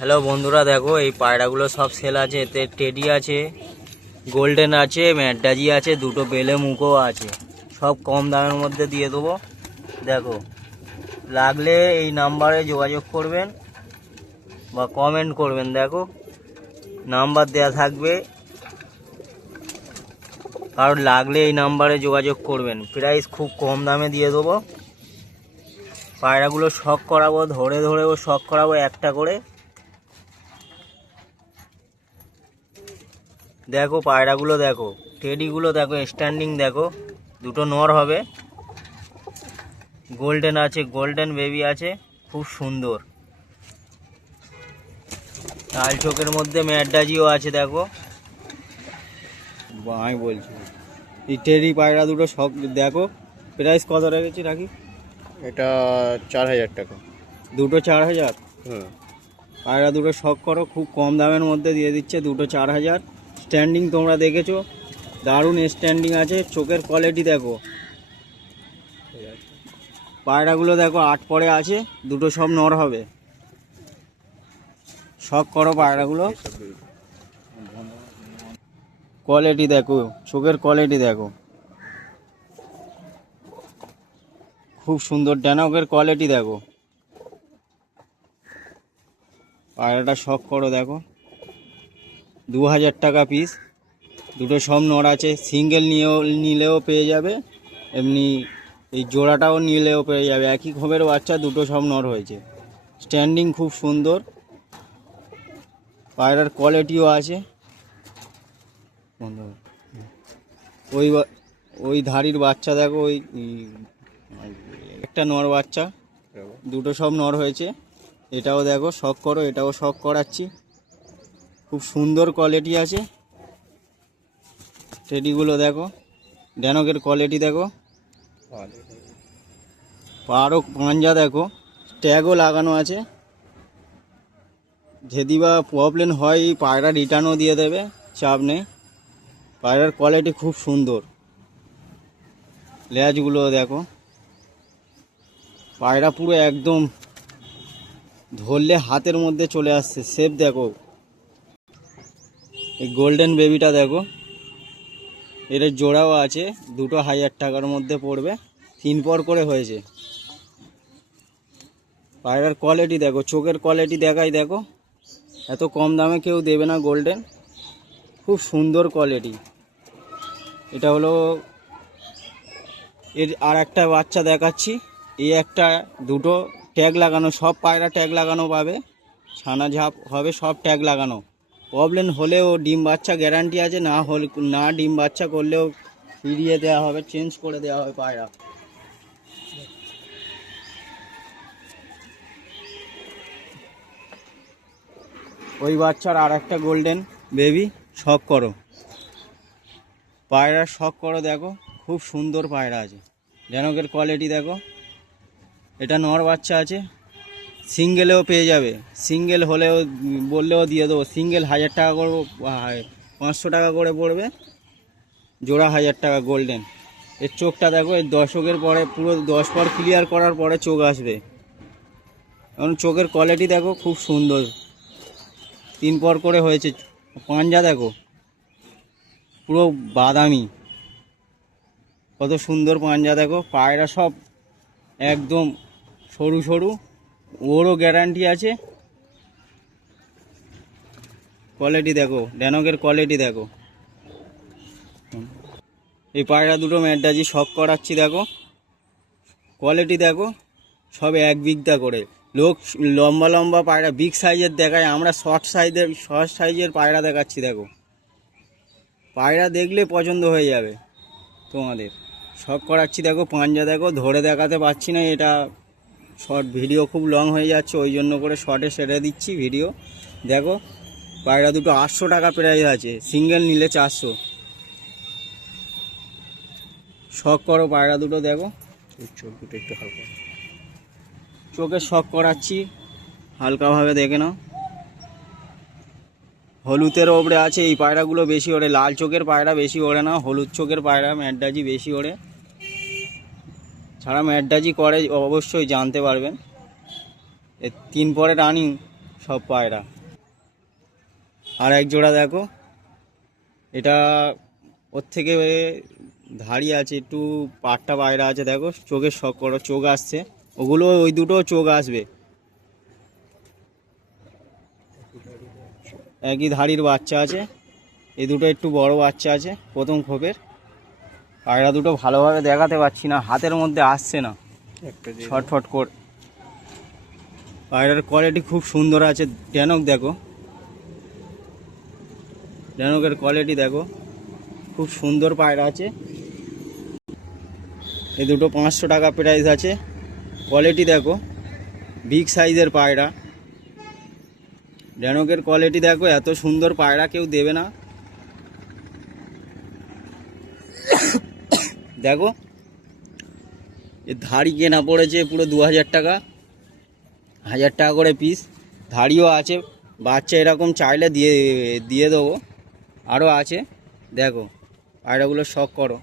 Hello বন্ধুরা, দেখো এই পায়রাগুলো সব সেল আছে। এতে টেডি আছে, গোল্ডেন আছে, ম্যাডাজি আছে, দুটো বেলে মুখও আছে। সব কম দামের মধ্যে দিয়ে দেবো। দেখো, লাগলে এই নাম্বারে যোগাযোগ করবেন বা কমেন্ট করবেন। দেখো, নাম্বার দেয়া থাকবে, কারণ লাগলে এই নাম্বারে যোগাযোগ করবেন। প্রাইস খুব কম দামে দিয়ে দেবো। পায়রাগুলো শক করাবো, ধরে ধরেও শক করাবো একটা করে। দেখো পায়রাগুলো, দেখো টেডিগুলো, দেখো স্ট্যান্ডিং, দেখো দুটো নর হবে। গোল্ডেন আছে, গোল্ডেন বেবি আছে, খুব সুন্দর। লাল চোখের মধ্যে ম্যাডাজিও আছে। দেখো, আমি বলছি এই টেডি পায়রা দুটো সব দেখো। প্রাইস কত রেখেছি রাখি? এটা 4000 টাকা। দুটো 4000। হুম। পায়রা দুটো শখ করো, খুব কম দামের মধ্যে দিয়ে দিচ্ছে। দুটো 4000। স্ট্যান্ডিং তোমরা দেখেছো, দারুণ স্ট্যান্ডিং আছে। চোখের কোয়ালিটি দেখো, পায়রাগুলো দেখো 8 পরে আছে। দুটো সব নর হবে। শখ করো পায়রাগুলো। কোয়ালিটি দেখো, চোখের কোয়ালিটি দেখো, খুব সুন্দর। ড্যানকের কোয়ালিটি দেখো। পায়রাটা শখ করো, দেখো 2000 টাকা পিস। দুটো সব নর আছে। সিঙ্গেল নিলেও পেয়ে যাবে, এমনি এই জোড়াটাও নিলেও পেয়ে যাবে। একই খোপের বাচ্চা, দুটো সব নর হয়েছে। স্ট্যান্ডিং খুব সুন্দর। পায়রার কোয়ালিটিও আছে। ওই ওই ধাড়ির বাচ্চা দেখো, ওই একটা নর বাচ্চা, দুটো সব নর হয়েছে। এটাও দেখো শখ করো, এটাও শখ করাচ্ছি। খুব সুন্দর কোয়ালিটি আছে। টেডিগুলো দেখো, ড্যানকের কোয়ালিটি দেখো, আরও পাঞ্জা দেখো, ট্যাগও লাগানো আছে। যদি বা প্রবলেম হয় পায়রা রিটার্নও দিয়ে দেবে, চাপ নেই। পায়রার কোয়ালিটি খুব সুন্দর। লেজগুলো দেখো, পায়রা পুরো একদম ধরলে হাতের মধ্যে চলে আসছে। শেপ দেখো। এই গোল্ডেন বেবিটা দেখো, এর জোড়াও আছে। দুটো 1000 টাকার মধ্যে পড়বে। 3 পর করে হয়েছে। পায়রার কোয়ালিটি দেখো, চোখের কোয়ালিটি দেখাই। দেখো, এত কম দামে কেউ দেবে না। গোল্ডেন, খুব সুন্দর কোয়ালিটি। এটা হলো এর আর একটা বাচ্চা দেখাচ্ছি। এই একটা, দুটো ট্যাগ লাগানো, সব পায়রা ট্যাগ লাগানো পাবে। ছানা ঝাপ হবে, সব ট্যাগ লাগানো। প্রবলেম হলেও ডিম বাচ্চা গ্যারান্টি আছে। না ডিম বাচ্চা করলেও ফিরিয়ে দেওয়া হবে, চেঞ্জ করে দেওয়া হবে পায়রা। ওই বাচ্চার আর একটা গোল্ডেন বেবি। শখ করো পায়রা, শখ করো। দেখো, খুব সুন্দর পায়রা আছে। জনকের কোয়ালিটি দেখো। এটা নর বাচ্চা আছে। সিঙ্গেলেও পেয়ে যাবে। সিঙ্গেল হলেও বললেও দিয়ে দেবো। সিঙ্গেল 1000 টাকা করে, 500 টাকা করে পড়বে। জোড়া 1000 টাকা। গোল্ডেন। এর চোখটা দেখো, এর দশকের পরে, পুরো 10 পর ক্লিয়ার করার পরে চোখ আসবে। কারণ চোখের কোয়ালিটি দেখো, খুব সুন্দর। 3 পর করে হয়েছে। পাঞ্জা দেখো, পুরো বাদামি, কত সুন্দর পাঞ্জা দেখো। পায়রা সব একদম সরু সরু। ওরও গ্যারান্টি আছে। কোয়ালিটি দেখো, ড্যানকের কোয়ালিটি দেখো। এই পায়রা দুটো ম্যাডাজি শখ করাচ্ছি। দেখো, কোয়ালিটি দেখো, সব 1 বিঘা করে। লোক লম্বা লম্বা পায়রা বিগ সাইজের দেখায়, আমরা শর্ট সাইজের পায়রা দেখাচ্ছি। দেখো, পায়রা দেখলে পছন্দ হয়ে যাবে তোমাদের। শখ করাচ্ছি। দেখো, পাঞ্জা দেখো, ধরে দেখাতে পারছি না, এটা শর্ট ভিডিও খুব লং হয়ে যাচ্ছে, ওই জন্য করে শর্টে সেরে দিচ্ছি ভিডিও। দেখো, পায়রা দুটো 800 টাকা প্রাইস আছে। সিঙ্গেল নিলে 400। শখ করো পায়রা দুটো। দেখো, চোখ দুটো একটু হালকা। চোখে শখ করাচ্ছি, হালকাভাবে দেখে নাও। হলুদের ওপরে আছে। এই পায়রাগুলো বেশি ওড়ে। লাল চোখের পায়রা বেশি ওড়ে না, হলুদ চোখের পায়রা ম্যাডাজি বেশি ওড়ে। ছাড়া ম্যাডাজি করে অবশ্যই জানতে পারবেন। 3 পরে রানিং সব পায়রা। আর এক জোড়া দেখো, এটা ওর থেকে ধাড়ি আছে, একটু পাটটা পায়রা আছে, দেখো চোখের শখ করো, চোখ আসছে, ওগুলো ওই দুটো চোখ আসবে। একই ধাড়ির বাচ্চা আছে, এই দুটো একটু বড় বাচ্চা আছে প্রথম খোপের। পায়রা দুটো ভালোভাবে দেখাতে পারছি না, হাতের মধ্যে আসছে না, একটা দিয়ে ছটফট করে। পায়রার কোয়ালিটি খুব সুন্দর আছে। ড্যানক দেখো, ড্যানকের কোয়ালিটি দেখো, খুব সুন্দর পায়রা আছে। এই দুটো 500 টাকা প্রাইস আছে। কোয়ালিটি দেখো, বিগ সাইজের পায়রা। ড্যানকের কোয়ালিটি দেখো, এত সুন্দর পায়রা কেউ দেবে না। দেখো এর ধাড়ি কেনা পড়েছে পুরো 2000 টাকা, 1000 টাকা করে পিস। ধাড়িও আছে, বাচ্চা এরকম চাইলে দিয়ে দেবো, আরও আছে। দেখো পায়রাগুলো শখ করো।